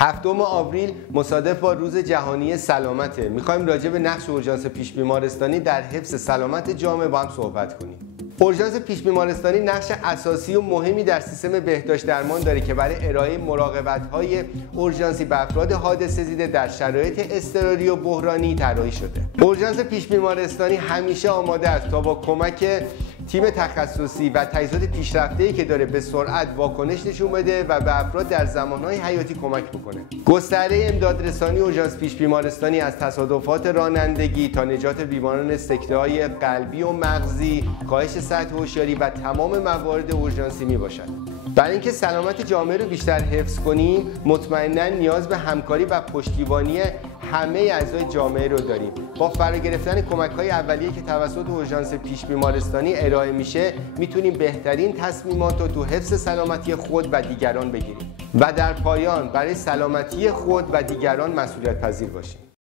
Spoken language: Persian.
7 آوریل مصادف با روز جهانی سلامته. میخوایم راجع به نقش اورژانس پیش بیمارستانی در حفظ سلامت جامعه با هم صحبت کنیم. اورژانس پیش بیمارستانی نقش اساسی و مهمی در سیستم بهداشت درمان داره که برای ارائه مراقبت‌های اورژانسی به افراد حادثه دیده در شرایط اضطراری و بحرانی طراحی شده. اورژانس پیش بیمارستانی همیشه آماده است تا با کمک تیم تخصصی و تجهیزات پیشرفته‌ای که داره به سرعت واکنش نشون بده و به افراد در زمانهای حیاتی کمک بکنه. گستره امدادرسانی اورژانس پیش بیمارستانی از تصادفات رانندگی تا نجات بیماران سکته‌های قلبی و مغزی، کاهش سطح هوشیاری و تمام موارد اورژانسی میباشد. برای اینکه سلامت جامعه رو بیشتر حفظ کنیم، مطمئناً نیاز به همکاری و پشتیبانی همه اعضای جامعه رو داریم. با فرا گرفتن کمک‌های اولیه که توسط اورژانس پیش بیمارستانی ارائه میشه، میتونیم بهترین تصمیمات رو تو حفظ سلامتی خود و دیگران بگیریم و در پایان برای سلامتی خود و دیگران مسئولیت پذیر باشیم.